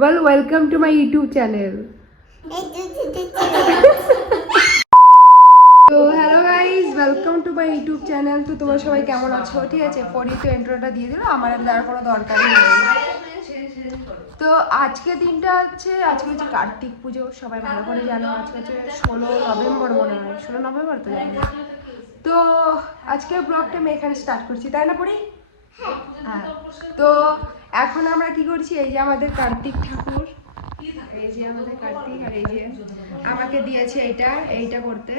Well, welcome to my YouTube channel. তো hello guys, welcome to my YouTube channel. তো তোমরা সবাই কেমন আছো? ঠিক আছে, পরে তো ইন্ট্রোটা দিয়ে দিল, আমার আর দেওয়ার কোনো দরকারই নেই। তো আজকে দিনটা হচ্ছে কার্তিক পুজো, সবাই ভালো করে জানো। আজকে হচ্ছে 16 নভেম্বর, মনে হয় 16 নভেম্বর তো জানি না। তো আজকের ব্লগটা আমি এখানে স্টার্ট করছি, তাই না পড়ি? হ্যাঁ। তো এখন আমরা কি করছি, এই যে আমাদের কার্তিক ঠাকুর, এই যে আমাদের কার্তিক, আর এই যে আমাকে দিয়েছে এইটা করতে,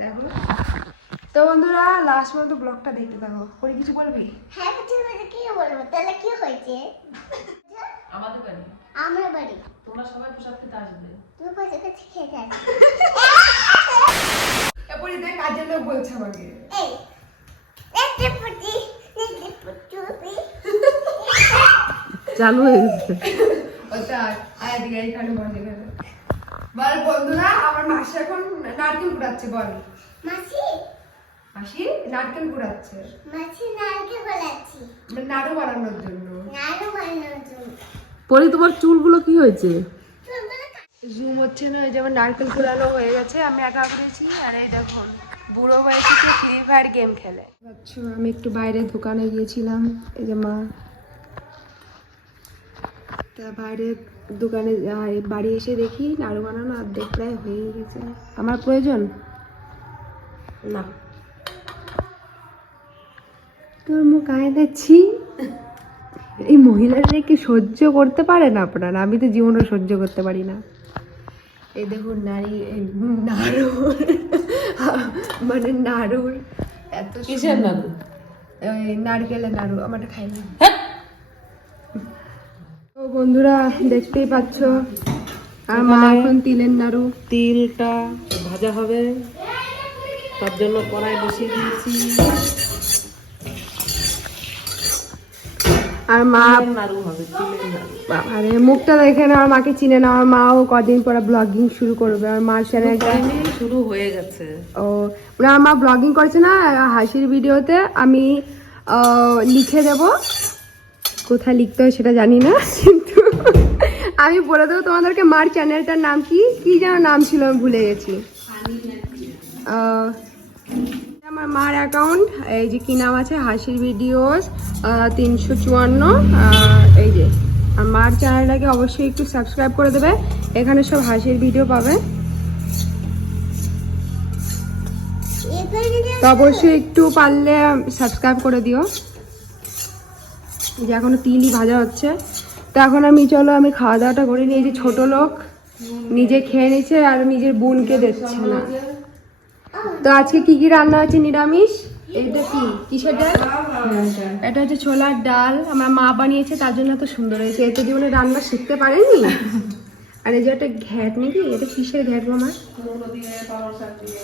দেখো। তো বন্ধুরা লাস্ট পর্যন্ত ব্লগটা দেখতে থাকো। পরে কিছু বলবি? হ্যাঁ, কি বলবো? তাহলে কি হয়েছে? আমাদের বাড়ি, আমার বাড়ি, তোমরা সবাই প্রসাদ খেতে আসবে। তুই কোথায় কাছে খেতে আসবি? এরপরে দেখ কাজের লোক বলছে আমাকে, এই একটা পুটি চালু হয়ে গেছে। ওটা আয় দিকে এইখানে বসে গেছে। বল বন্ধুরা, আমার মাসি এখন নারকেল কুড়াচ্ছে। বল মাসি নারকেল কুড়াচ্ছে, নারকেল বানাচ্ছি, নাড়ু বানানোর জন্য। নাড়ু বানানোর জন্য। পরে তোমার চুলগুলো কি হয়েছে? জুম হচ্ছে না, যেমন নারকেল কুড়ানো হয়ে গেছে, আমি একা করেছি। আর এই দেখুন বুড়ো বয়সে ফ্রি ফায়ার গেম খেলে। আচ্ছা, আমি একটু বাইরে দোকানে গিয়েছিলাম, এই যে মা, তা বাইরে দোকানে বাড়ি এসে দেখি নাড়ু বানানো অর্ধেক প্রায় হয়ে গেছে। আমার প্রয়োজন না, তোর মুখ আয় দেখছি। এই মহিলাদের কি সহ্য করতে পারে না আপনারা? আমি তো জীবনে সহ্য করতে পারি না। এই দেখুন নাড়ু, মানে নাড়ুর এত কিসের নাড়ু? নারকেলের নাড়ু, আমারটা খাই না। তো বন্ধুরা দেখতেই পাচ্ছ, আর মা এখন তিলের নাড়ু, তিলটা ভাজা হবে, তার জন্য কড়াই বসিয়ে দিয়েছি। আর মা নাড়ু হবে, তিলের নাড়ু। আরে মুখটা দেখে না, আমার মাকে চিনে না। আমার মাও কদিন পরে ব্লগিং শুরু করবে, আর মার চ্যানেলটা শুরু হয়ে গেছে। ও মানে আমার মা ব্লগিং করছে না, হাসির ভিডিওতে আমি লিখে দেব, কোথায় লিখতে হয় সেটা জানি না, কিন্তু আমি বলে দেবো তোমাদেরকে মার চ্যানেলটার নাম কি যেন নাম ছিল, আমি ভুলে গেছি। আমার মার অ্যাকাউন্ট, এই যে কি নাম আছে, হাসির ভিডিওস 354। এই যে আর মার চ্যানেলটাকে অবশ্যই একটু সাবস্ক্রাইব করে দেবে, এখানে সব হাসির ভিডিও পাবে। তো অবশ্যই একটু পারলে সাবস্ক্রাইব করে দিও। এই যে এখনো তিলই ভাজা হচ্ছে। তো এখন আমি খাওয়া দাওয়াটা করে নিই। এই যে ছোট লোক নিজে খেয়ে নিচ্ছে আর নিজের বোনকে দিচ্ছে না। তো আজকে কি কি রান্না আছে নিরামিষ? এটা কি কিসের ডাল? এটা হচ্ছে ছোলার ডাল, আমার মা বানিয়েছে, তার জন্য এত সুন্দর হয়েছে। এত জীবনে রান্না শিখতে পারেনি। আর এই যে একটা ঘ্যাট নাকি, এটা কিসের ঘ্যাট মামা?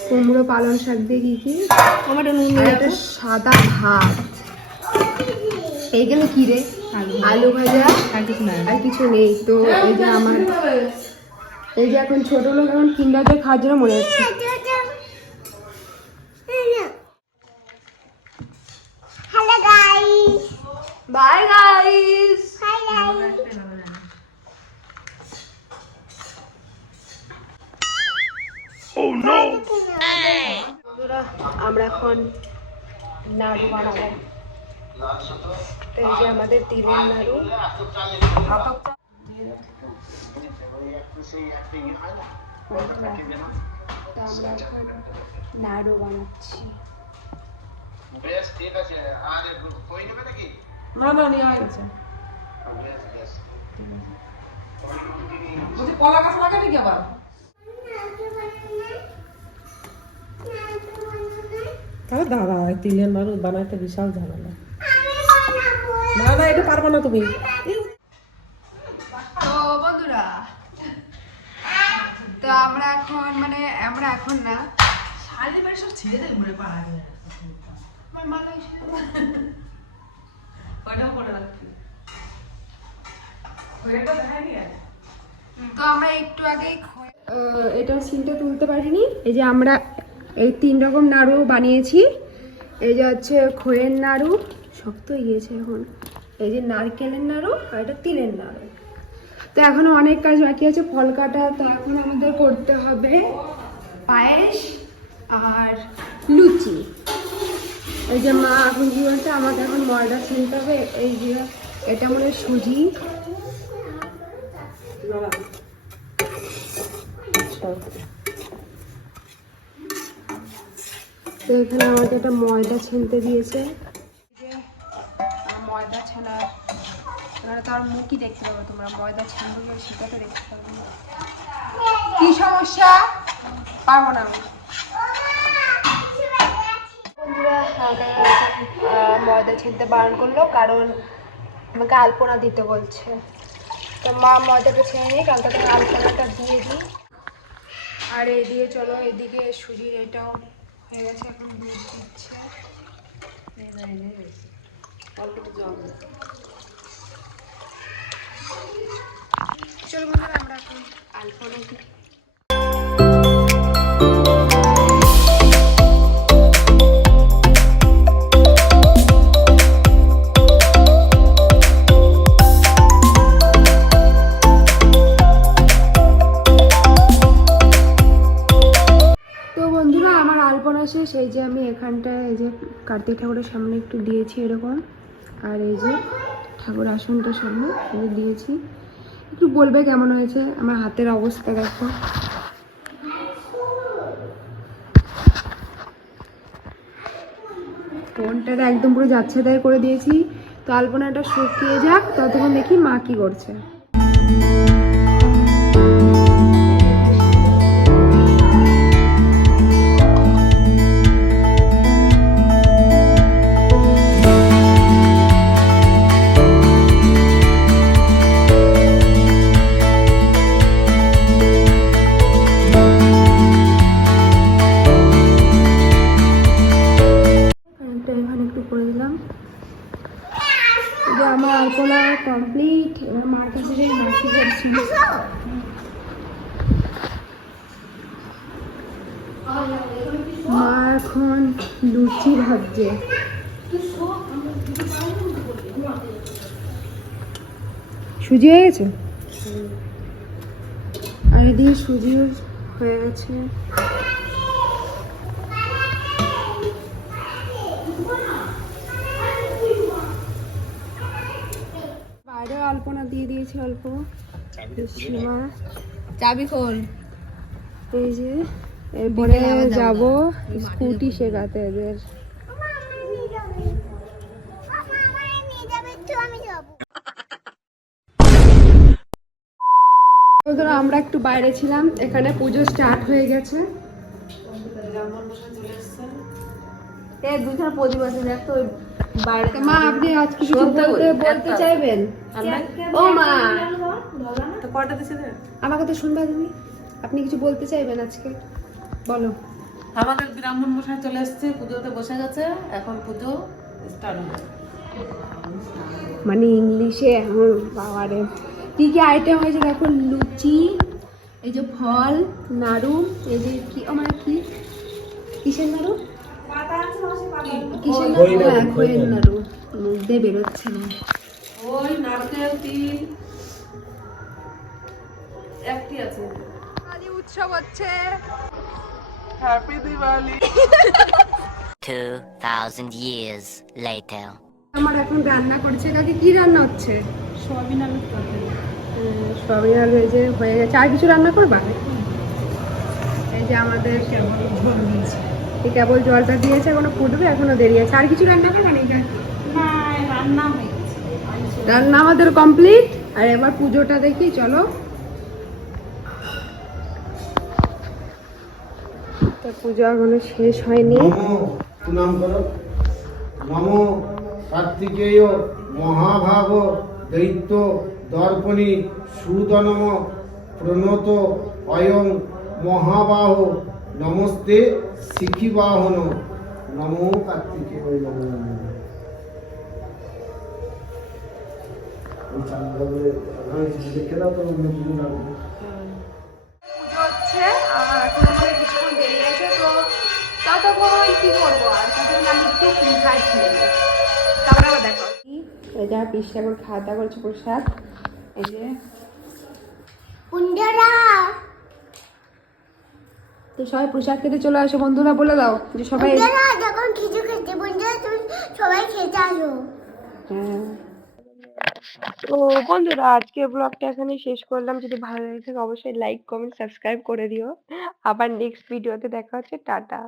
কুমড়ো পালং শাক দিয়ে কি আমার একটা সাদা ভাত। এইখানে কি রে? আলু ভাজা, আর কিছু নেই। তো এই যে আমার, এই যে এখন ছোট লোক এখন কিন্ডারটা খাওয়ার জন্য মনে হচ্ছে। Hello guys, bye guys. Hi guys. আমরা এখন নাড়ু বানাবো। এই যে আমাদের তিলের নাড়ু, আমরা এখন নাড়ু বানাচ্ছি। না না, নিয়ে গেছে। কলা গাছ লাগাবি কি আবার? তাহলে দাদা, তিলের নাড়ু বানাইতে বিশাল ঝামেলা। না না, এটা পারবো না তুমি। তো বন্ধুরা, তো আমরা এখন না, শাড়ি বাড়ি সব ছিঁড়ে দেবে মনে পারা যায়। আমার মাথায় ওইটাও করে রাখছি। ওইটা দেখাইনি আর। তো আমরা একটু আগেই এটা সিনটা তুলতে পারিনি। এই যে আমরা এই 3 রকম নাড়ু বানিয়েছি। এই যে হচ্ছে খইয়ের নাড়ু, শক্ত হয়ে গিয়েছে এখন। এই যে নারকেলের নাড়ু, আর এটা তিলের নাড়ু। তো এখনো অনেক কাজ বাকি আছে, ফল কাটা। তো এখন আমাদের করতে হবে পায়েস আর লুচি। এই যে মা এখন কি বলছে, আমাকে এখন ময়দা ছিনতে হবে। এই যে এটা মনে হয় সুজি। তো এখানে আমাকে একটা ময়দা ছিনতে দিয়েছে। যে ময়দা ছানার এখানে তো আর মুখই দেখতে পাবো তোমরা, ময়দা ছিনবো কি সেটা তো দেখতে পাবো না। কি সমস্যা? পারবো না আমি। বন্ধুরা ময়দা ছিনতে বারণ করলো, কারণ আমাকে আলপনা দিতে বলছে। তো মা ময়দাটা ছেড়ে নিই, কালকে থেকে আলপনাটা দিয়ে দিই। আর এদিকে চলো, এদিকে সুজির এটাও হয়ে গেছে, এখন দুধ দিচ্ছে। চলো বন্ধুরা আমরা এখন আলপনা দিই। শেষ। এই যে আমি এখানটায় এই যে কার্তিক ঠাকুরের সামনে একটু দিয়েছি এরকম, আর এই যে ঠাকুর আসনটার সামনে দিয়েছি। একটু বলবে কেমন হয়েছে, আমার হাতের অবস্থা দেখো। ফোনটা একদম পুরো যাচ্ছে তাই করে দিয়েছি। তো আলপনাটা শুকিয়ে যাক, ততক্ষণ দেখি মা কি করছে। আমার আলপনা কমপ্লিট। এবার মার কাছে যাই, মা কি করছি। মা এখন লুচি ভাজছে। সুজি হয়ে গেছে, আর এদিকে সুজিও হয়ে গেছে। বাইরেও আলপনা দিয়ে দিয়েছি অল্প। সীমা চাবি খোল। এই যে এরপরে যাব স্কুটি শেখাতে এদের। আমরা একটু বাইরে ছিলাম, এখানে পুজো স্টার্ট হয়ে গেছে। দুজন প্রদীপ আছে দেখো বাইরে। মা আপনি আজ কিছু বলতে চাইবেন? ও মা আমাকে তো শুনবা তুমি, আপনি কিছু বলতে চাইবেন আজকে, বলো। আমাদের ব্রাহ্মণ মশাই চলে এসেছে, পুজোতে বসে গেছে, এখন পুজো স্টার্ট হবে। মানে ইংলিশে এখন বাবারে কি কি আইটেম হয়েছে দেখো। লুচি, এই যে ফল, নাড়ু, এই যে কি আমার কি কিসের নাড়ু, কিসের নাড়ু? হ্যাঁ খইয়ের নাড়ু, মুখ দিয়ে বেরোচ্ছে না। ওই নারকেল তিল একটি আছে। দিওয়ালি উৎসব হচ্ছে। হ্যাপি দিওয়ালি। 2000 years later. আমার এখন রান্না করছে। কাকে কি রান্না হচ্ছে? সোয়াবিন আলুর তরকারি। সবই আলু এই যে হয়ে গেছে। আর কিছু রান্না করবা? এই যে আমাদের কেবল ঝোল দিয়েছে, এই কেবল জলটা দিয়েছে, এখনো ফুটবে, এখনো দেরি আছে। আর কিছু রান্না করবা নাকি? না রান্না হয়ে গেছে, রান্না আমাদের কমপ্লিট। আর এবার পুজোটা দেখি চলো। তো পুজো এখনো শেষ হয়নি। প্রণাম করো। নমো কার্তিকেয় মহাভাব দৈত্য দর্পণী সুদনম প্রণত অয়ং মহাবাহ নমস্তে শিখিবাহন। নমো কার্তিকেয় নমো। ওই চাঁদগুলো দেখে দাও তো, পুজো হচ্ছে আর এখন আমাদের কিছুক্ষণ দেরি আছে। তো ততক্ষণ কি করবো, আর ততক্ষণ আমি একটু ফ্রি ফায়ার খেলবো, তারপরে আবার দেখো। এই যা পিসটা করে খাওয়া দাওয়া করছে প্রসাদ। এই যে বন্ধুরা তো সবাই প্রসাদ খেতে চলে আসো বন্ধুরা, বলে দাও যে সবাই। বন্ধুরা যখন খিচুড়ি খেতে বন্ধুরা তুমি সবাই খেতে আসো। তো বন্ধুরা আজকে ব্লগটা এখানে শেষ করলাম। যদি ভালো লেগে থাকে অবশ্যই লাইক কমেন্ট সাবস্ক্রাইব করে দিও। আবার নেক্সট ভিডিওতে দেখা হচ্ছে। টাটা।